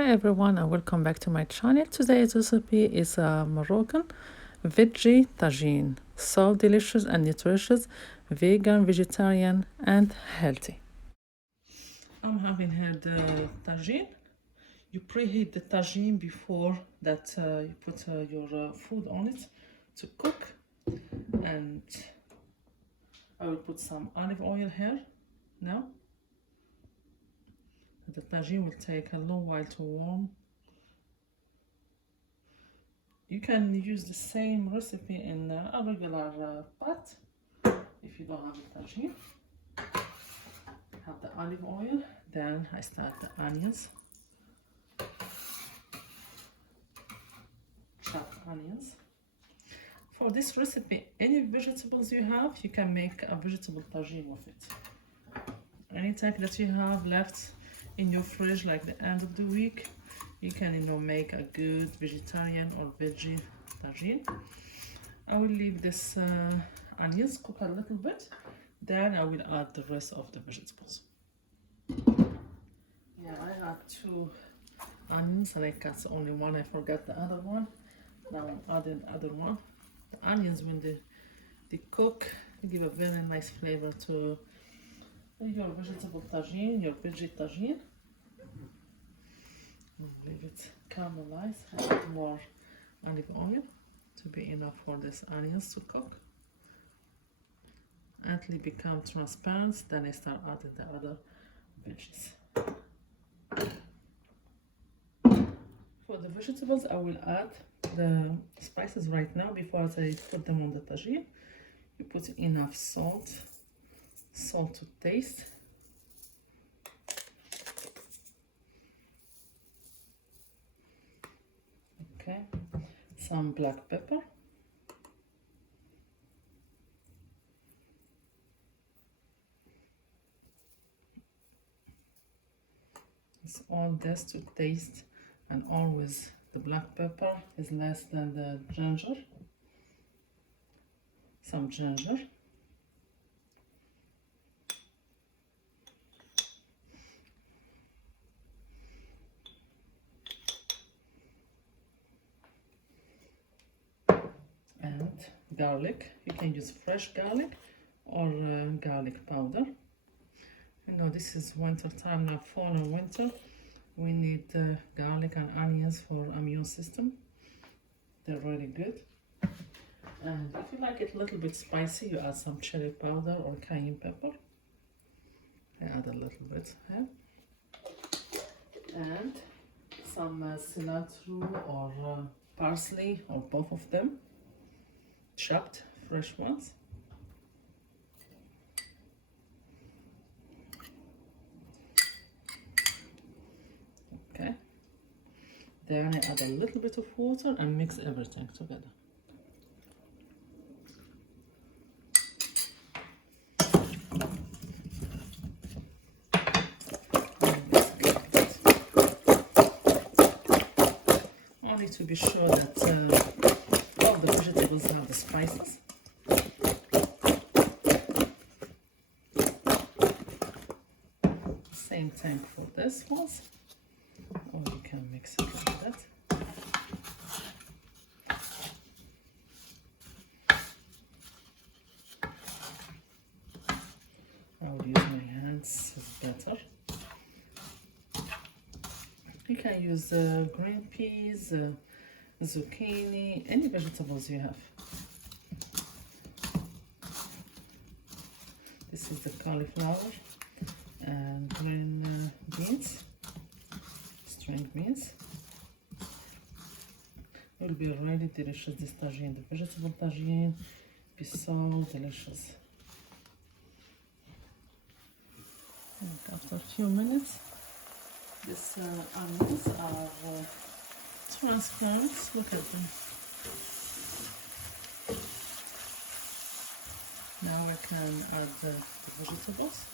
Hi everyone and welcome back to my channel. Today's recipe is a Moroccan veggie tagine. So delicious and nutritious, vegan, vegetarian and healthy. I'm having here the tagine. You preheat the tagine before that you put your food on it to cook. And I will put some olive oil here now. The tagine will take a long while to warm. You can use the same recipe in a regular pot if you don't have the tagine. Have the olive oil, then I start the onions. Chopped onions. For this recipe, any vegetables you have, you can make a vegetable tagine with it. Any type that you have left in your fridge, like the end of the week, you can make a good vegetarian or veggie tagine. I will leave this onions cook a little bit, then I will add the rest of the vegetables. Yeah, I had 2 onions and I cut only one. I forgot the other one. Now I'm adding the other one. The onions, when they cook, they give a very nice flavor to your vegetable tagine, your veggie tagine. Leave it caramelize. Add more olive oil to be enough for these onions to cook. Until they become transparent, then I start adding the other veggies. For the vegetables, I will add the spices right now before I put them on the tagine. You put enough salt to taste. Okay, some black pepper. It's all this to taste, and always the black pepper is less than the ginger. Some ginger. And garlic. You can use fresh garlic or garlic powder. This is winter time now, fall and winter. We need garlic and onions for immune system. They're really good. And if you like it a little bit spicy, you add some chili powder or cayenne pepper. I add a little bit here. And some cilantro or parsley, or both of them. Chopped, fresh ones. Okay. Then I add a little bit of water and mix everything together. Only to be sure that all the vegetables have the spices. Same thing for this one. Or you can mix it like that. I will use my hands, it's better. You can use green peas, zucchini, any vegetables you have. This is the cauliflower and green beans, string beans. It will be really delicious, this tagine. The vegetable tagine be so delicious. And after a few minutes, these onions are transparent. Look at them. Now I can add the vegetables.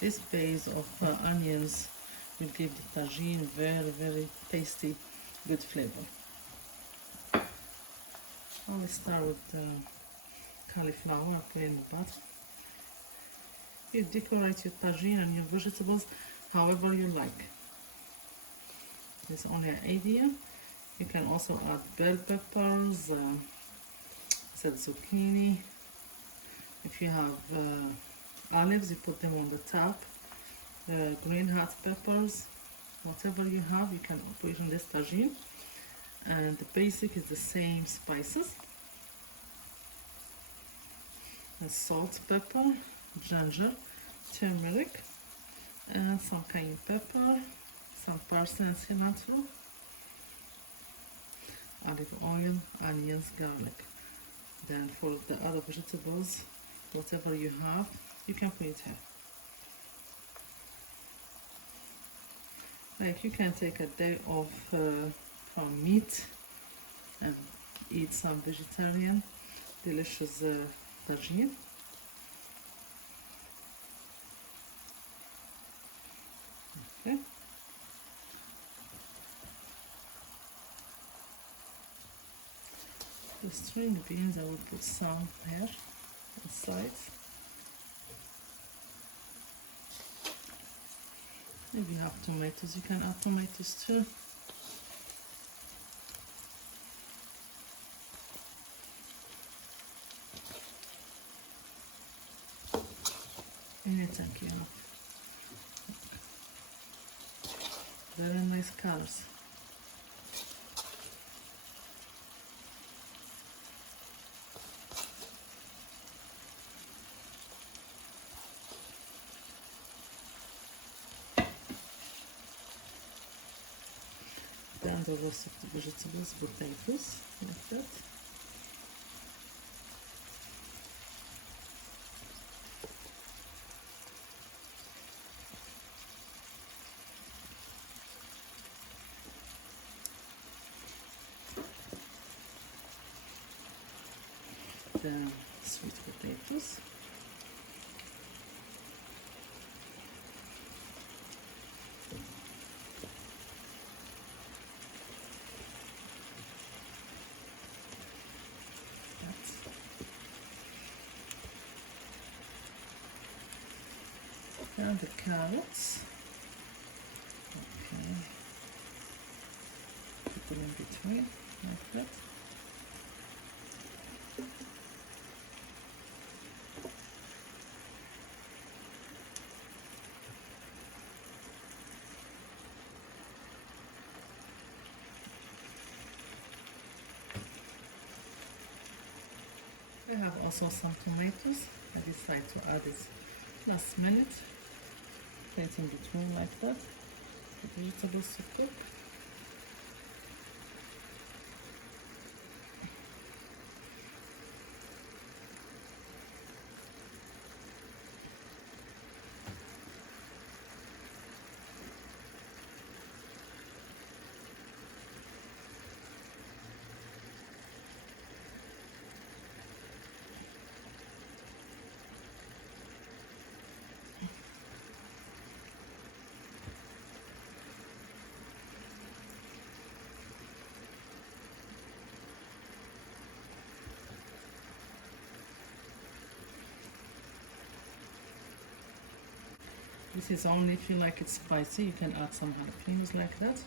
This base of onions will give the tagine very, very tasty, good flavor. I will start with the cauliflower, put in the bottom. You decorate your tagine and your vegetables however you like. It's only an idea. You can also add bell peppers, said zucchini. If you have olives, you put them on the top. Green hot peppers, whatever you have, you can put in this tagine. And the basic is the same spices. Salt, pepper, ginger, turmeric, and some cayenne pepper, some parsley and cilantro, olive oil, onions, garlic. Then for the other vegetables, whatever you have, you can put it here. Like you can take a day off from meat and eat some vegetarian delicious tagine. Okay. The string beans, I will put some here inside. If you have tomatoes, you can add tomatoes too. Anything you have. Very nice colors. Then the rest of the vegetables, potatoes, like that. The sweet potatoes. And the carrots. Okay. Put them in between, like that. I have also some tomatoes. I decided to add it last minute. Put it in between like that. The vegetables to cook. This is only if you like it spicy. You can add some jalapenos like that.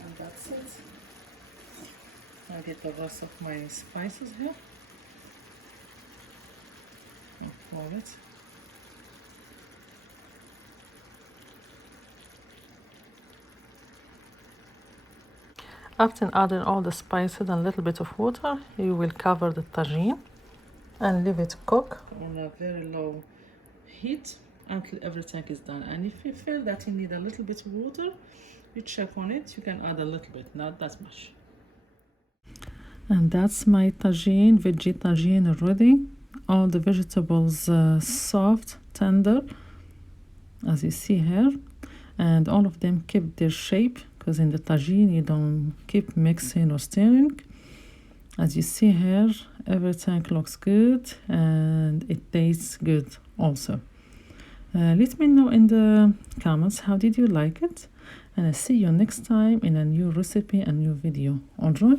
And that's it. I'll get the rest of my spices here. And pour it. After adding all the spices and a little bit of water, you will cover the tagine and leave it cook on a very low heat until everything is done. And if you feel that you need a little bit of water, you check on it. You can add a little bit, not that much. And that's my tagine, veggie tagine ready. All the vegetables soft, tender, as you see here, and all of them keep their shape. Because in the tagine you don't keep mixing or stirring. As you see here, everything looks good and it tastes good also. Let me know in the comments how did you like it, and I'll see you next time in a new recipe and new video. Enjoy!